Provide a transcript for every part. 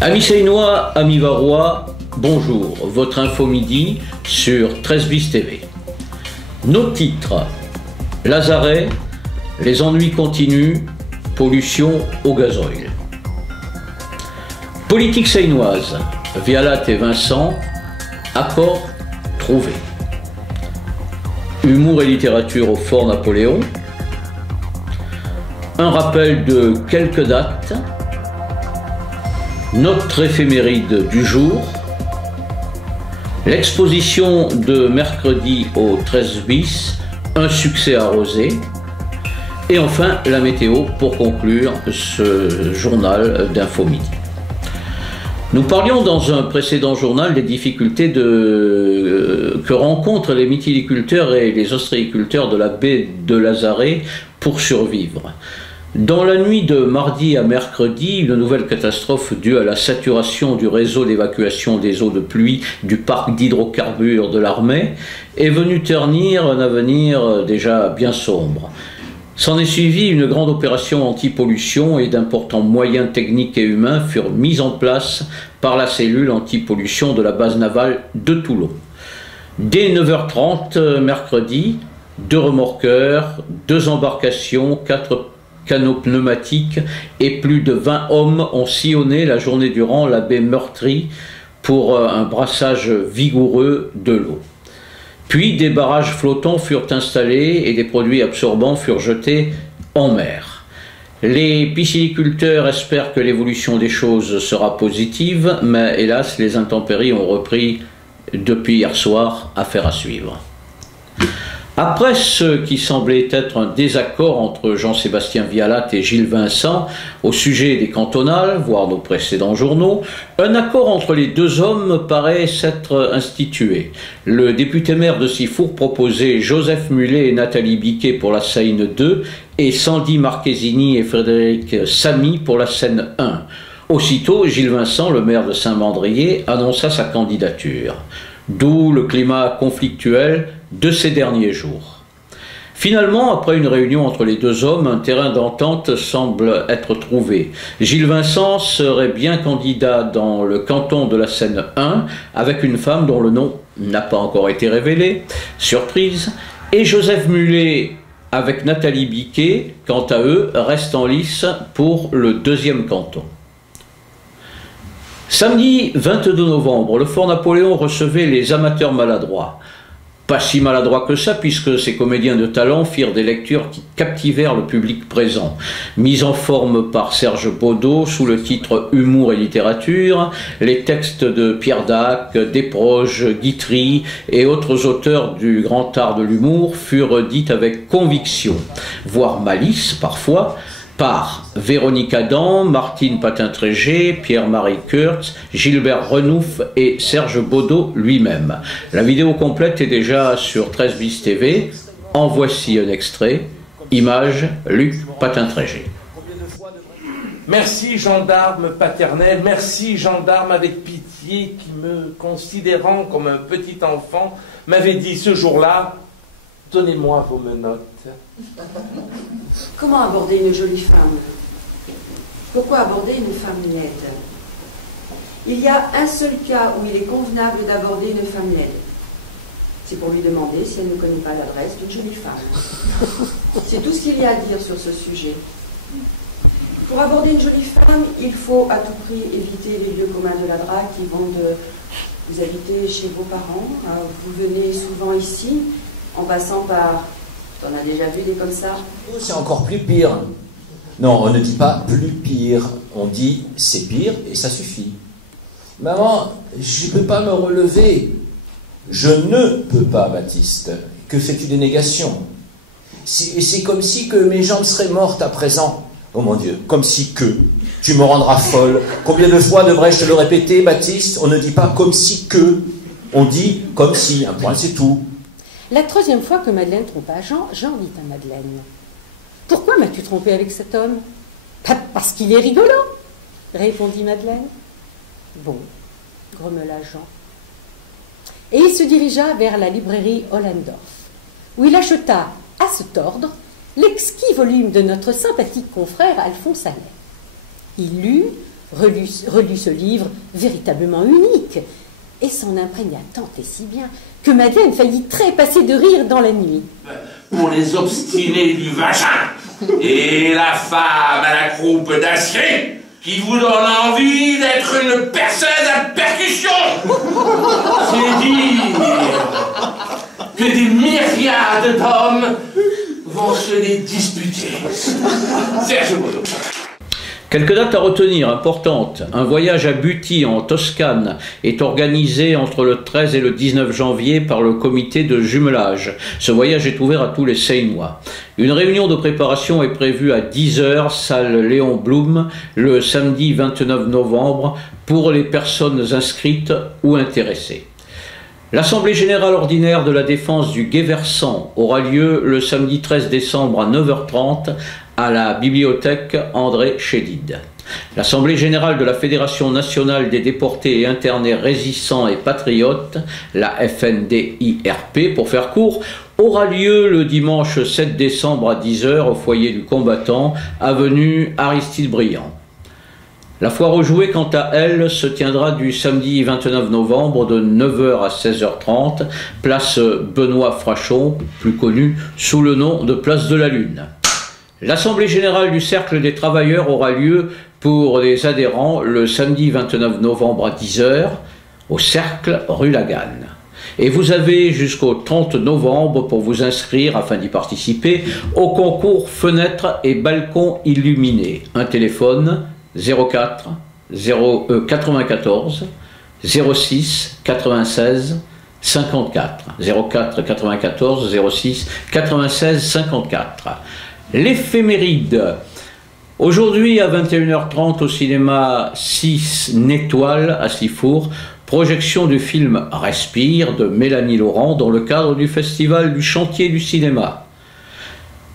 Amis Seinois, amis Varois, bonjour. Votre info midi sur 13 bis TV. Nos titres: Lazaret, les ennuis continuent, pollution au gazoil. Politique seinoise, Vialat et Vincent, accord trouvé. Humour et littérature au Fort Napoléon. Un rappel de quelques dates. Notre éphéméride du jour. L'exposition de mercredi au 13 bis, un succès arrosé. Et enfin, la météo pour conclure ce journal d'Info Midi. Nous parlions dans un précédent journal des difficultés que rencontrent les mytiliculteurs et les ostréiculteurs de la baie de Lazaret pour survivre. Dans la nuit de mardi à mercredi, une nouvelle catastrophe due à la saturation du réseau d'évacuation des eaux de pluie du parc d'hydrocarbures de l'armée est venue ternir un avenir déjà bien sombre. S'en est suivi une grande opération anti-pollution et d'importants moyens techniques et humains furent mis en place par la cellule anti-pollution de la base navale de Toulon. Dès 9h30 mercredi, 2 remorqueurs, 2 embarcations, 4 canots pneumatiques et plus de 20 hommes ont sillonné la journée durant la baie meurtrie pour un brassage vigoureux de l'eau. Puis des barrages flottants furent installés et des produits absorbants furent jetés en mer. Les pisciculteurs espèrent que l'évolution des choses sera positive, mais hélas, les intempéries ont repris depuis hier soir, affaire à suivre. Après ce qui semblait être un désaccord entre Jean-Sébastien Vialat et Gilles Vincent au sujet des cantonales, voire nos précédents journaux, un accord entre les deux hommes paraît s'être institué. Le député-maire de Sifour proposait Joseph Mulet et Nathalie Biquet pour la Seine 2 et Sandy Marchesini et Frédéric Samy pour la Seine 1. Aussitôt, Gilles Vincent, le maire de Saint-Mandrier, annonça sa candidature. D'où le climat conflictuel de ces derniers jours. Finalement, après une réunion entre les deux hommes, un terrain d'entente semble être trouvé. Gilles Vincent serait bien candidat dans le canton de la Seine 1, avec une femme dont le nom n'a pas encore été révélé, surprise, et Joseph Mulet avec Nathalie Biquet, quant à eux, restent en lice pour le deuxième canton. Samedi 22 novembre, le Fort Napoléon recevait les amateurs maladroits. Pas si maladroits que ça, puisque ces comédiens de talent firent des lectures qui captivèrent le public présent. Mise en forme par Serge Baudot sous le titre Humour et littérature, les textes de Pierre Dac, Desproges, Guitry et autres auteurs du grand art de l'humour furent dits avec conviction, voire malice parfois, par Véronique Adam, Martine Patin-Trégé, Pierre-Marie Kurtz, Gilbert Renouf et Serge Baudot lui-même. La vidéo complète est déjà sur 13 bis TV. En voici un extrait. Image, Luc Patin-Trégé. Merci gendarme paternel, merci gendarme avec pitié qui me, considérant comme un petit enfant, m'avait dit ce jour-là: donnez-moi vos menottes. Comment aborder une jolie femme? Pourquoi aborder une femme laide? Il y a un seul cas où il est convenable d'aborder une femme laide. C'est pour lui demander si elle ne connaît pas l'adresse d'une jolie femme. C'est tout ce qu'il y a à dire sur ce sujet. Pour aborder une jolie femme, il faut à tout prix éviter les lieux communs de la drague qui vont de vous habitez chez vos parents, vous venez souvent ici, en passant par... T'en as déjà vu des comme ça? C'est encore plus pire. Non, on ne dit pas plus pire, on dit c'est pire et ça suffit. Maman, je ne peux pas me relever. Je ne peux pas, Baptiste. Que fais-tu des négations? C'est comme si que mes jambes seraient mortes à présent. Oh mon Dieu, comme si que. Tu me rendras folle. Combien de fois devrais-je te le répéter, Baptiste? On ne dit pas comme si que. On dit comme si, un point, c'est tout. La troisième fois que Madeleine trompa Jean, Jean dit à Madeleine: pourquoi m'as-tu trompé avec cet homme? Parce qu'il est rigolo, répondit Madeleine. Bon, grommela Jean. Et il se dirigea vers la librairie Ollendorf, où il acheta, à se tordre, l'exquis volume de notre sympathique confrère Alphonse Allais. Il lut relut ce livre véritablement unique et s'en imprégna tant et si bien que Madeleine faillit trépasser de rire dans la nuit. Pour les obstinés du vagin et la femme à la croupe d'acier qui vous donne envie d'être une perceuse à percussion. C'est dire que des myriades d'hommes vont se les disputer. Serge Baudot. Quelques dates à retenir importantes. Un voyage à Buty en Toscane est organisé entre le 13 et le 19 janvier par le comité de jumelage. Ce voyage est ouvert à tous les Seinois. Une réunion de préparation est prévue à 10 h, salle Léon Blum, le samedi 29 novembre, pour les personnes inscrites ou intéressées. L'Assemblée générale ordinaire de la défense du Guet-Versant aura lieu le samedi 13 décembre à 9 h 30 à la bibliothèque André Chédid. L'Assemblée générale de la Fédération nationale des déportés et internés résistants et patriotes, la FNDIRP pour faire court, aura lieu le dimanche 7 décembre à 10 h au foyer du combattant, avenue Aristide Briand. La foire aux jouets, quant à elle, se tiendra du samedi 29 novembre de 9 h à 16 h 30, place Benoît Frachon, plus connu sous le nom de place de la Lune. L'Assemblée générale du Cercle des travailleurs aura lieu pour les adhérents le samedi 29 novembre à 10 h au Cercle rue Laganne. Et vous avez jusqu'au 30 novembre pour vous inscrire afin d'y participer au concours Fenêtres et balcons illuminés. Un téléphone 04 94 06 96 54 04 94 06 96 54. L'éphéméride. Aujourd'hui à 21 h 30 au cinéma 6 Étoiles à Sifour, projection du film Respire de Mélanie Laurent dans le cadre du festival du Chantier du cinéma.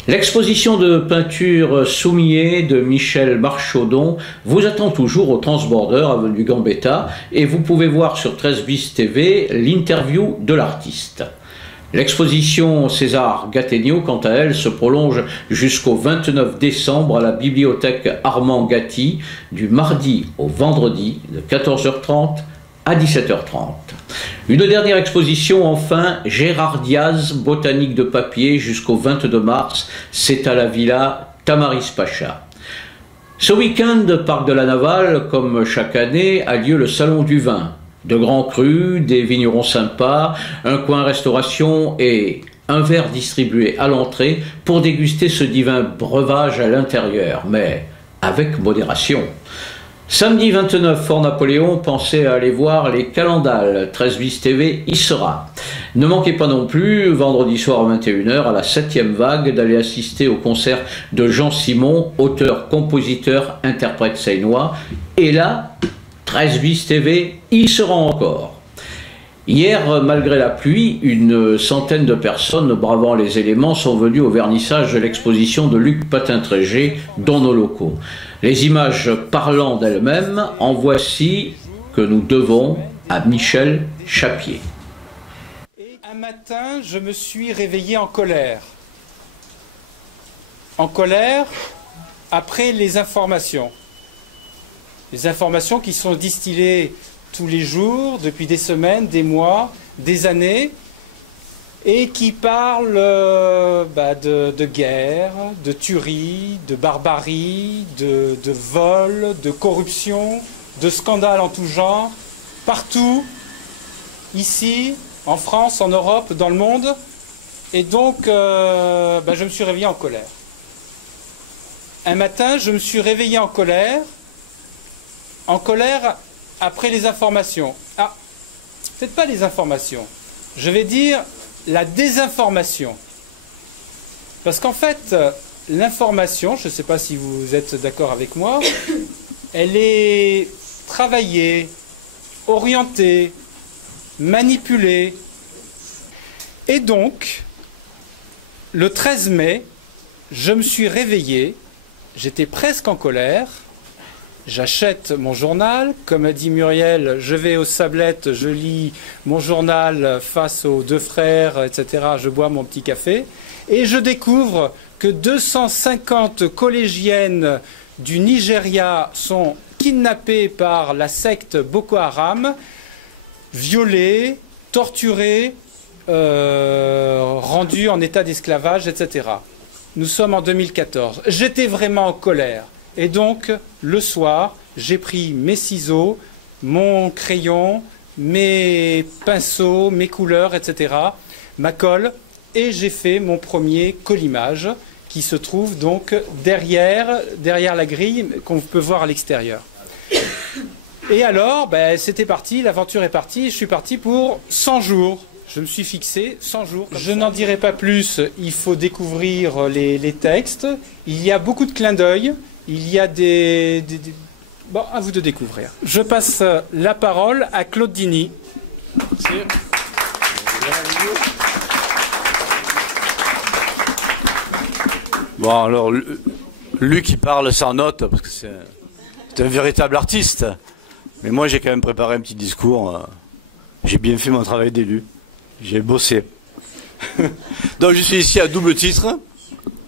L'exposition de peinture Soumier de Michel Marchaudon vous attend toujours au Transborder avenue Gambetta et vous pouvez voir sur 13 bis TV l'interview de l'artiste. L'exposition César Gattegno, quant à elle, se prolonge jusqu'au 29 décembre à la bibliothèque Armand Gatti, du mardi au vendredi, de 14 h 30 à 17 h 30. Une dernière exposition, enfin, Gérard Diaz, botanique de papier, jusqu'au 22 mars, c'est à la Villa Tamaris Pacha. Ce week-end, Parc de la Navale, comme chaque année, a lieu le Salon du Vin. De grands crus, des vignerons sympas, un coin restauration et un verre distribué à l'entrée pour déguster ce divin breuvage à l'intérieur, mais avec modération. Samedi 29, Fort Napoléon, pensez à aller voir les Calendales, 13 bis TV y sera. Ne manquez pas non plus, vendredi soir à 21 h, à la 7e vague, d'aller assister au concert de Jean Simon, auteur, compositeur, interprète seinois, et là, 13 bis TV y sera encore. Hier, malgré la pluie, une centaine de personnes bravant les éléments sont venues au vernissage de l'exposition de Luc Patin-Trégé dans nos locaux. Les images parlant d'elles-mêmes, en voici que nous devons à Michel Chapier. Et un matin, je me suis réveillé en colère. En colère après les informations. Les informations qui sont distillées tous les jours, depuis des semaines, des mois, des années, et qui parlent de guerre, de tuerie, de barbarie, de vol, de corruption, de scandales en tout genre, partout, ici, en France, en Europe, dans le monde. Et donc, je me suis réveillé en colère. Un matin, je me suis réveillé en colère après les informations. Ah, peut-être pas les informations. Je vais dire la désinformation. Parce qu'en fait, l'information, je ne sais pas si vous êtes d'accord avec moi, elle est travaillée, orientée, manipulée. Et donc, le 13 mai, je me suis réveillé, j'étais presque en colère. J'achète mon journal, comme a dit Muriel, je vais aux Sablettes, je lis mon journal face aux deux frères, etc. Je bois mon petit café et je découvre que 250 collégiennes du Nigeria sont kidnappés par la secte Boko Haram, violés, torturés, rendus en état d'esclavage, etc. Nous sommes en 2014. J'étais vraiment en colère. Et donc, le soir, j'ai pris mes ciseaux, mon crayon, mes pinceaux, mes couleurs, etc., ma colle, et j'ai fait mon premier collimage qui se trouve donc derrière la grille qu'on peut voir à l'extérieur. Et alors, c'était parti, l'aventure est partie, je suis parti pour 100 jours. Je me suis fixé 100 jours. Je n'en dirai pas plus, il faut découvrir les textes. Il y a beaucoup de clins d'œil, il y a Bon, à vous de découvrir. Je passe la parole à Claude Dini. Bon, alors, Luc, il parle sans note, parce que c'est un véritable artiste. Mais moi, j'ai quand même préparé un petit discours. J'ai bien fait mon travail d'élu. J'ai bossé. Donc, je suis ici à double titre,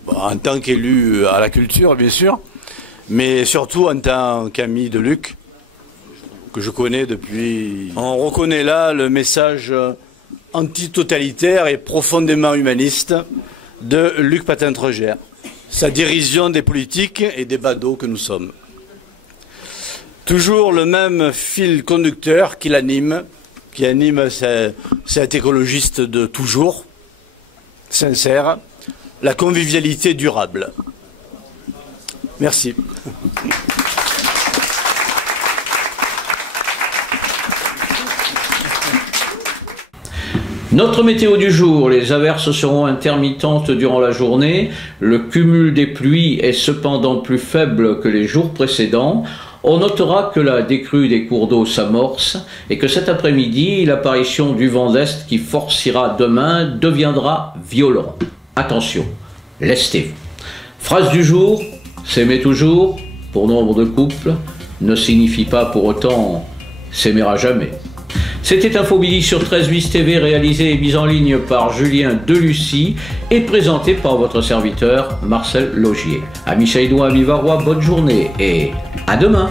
en tant qu'élu à la culture, bien sûr, mais surtout en tant qu'ami de Luc, que je connais depuis... On reconnaît là le message antitotalitaire et profondément humaniste de Luc Patin-Tregère, sa dérision des politiques et des badauds que nous sommes. Toujours le même fil conducteur qui anime cet écologiste de toujours, sincère, la convivialité durable. Merci. Notre météo du jour, les averses seront intermittentes durant la journée. Le cumul des pluies est cependant plus faible que les jours précédents. On notera que la décrue des cours d'eau s'amorce et que cet après-midi, l'apparition du vent d'Est qui forcira demain deviendra violent. Attention, lestez-vous. Phrase du jour, s'aimer toujours, pour nombre de couples, ne signifie pas pour autant s'aimer à jamais. C'était Infomidi sur 13 bis TV, réalisé et mis en ligne par Julien Delucy et présenté par votre serviteur Marcel Laugier. Amis Chaïdois, amis Varois, bonne journée et à demain.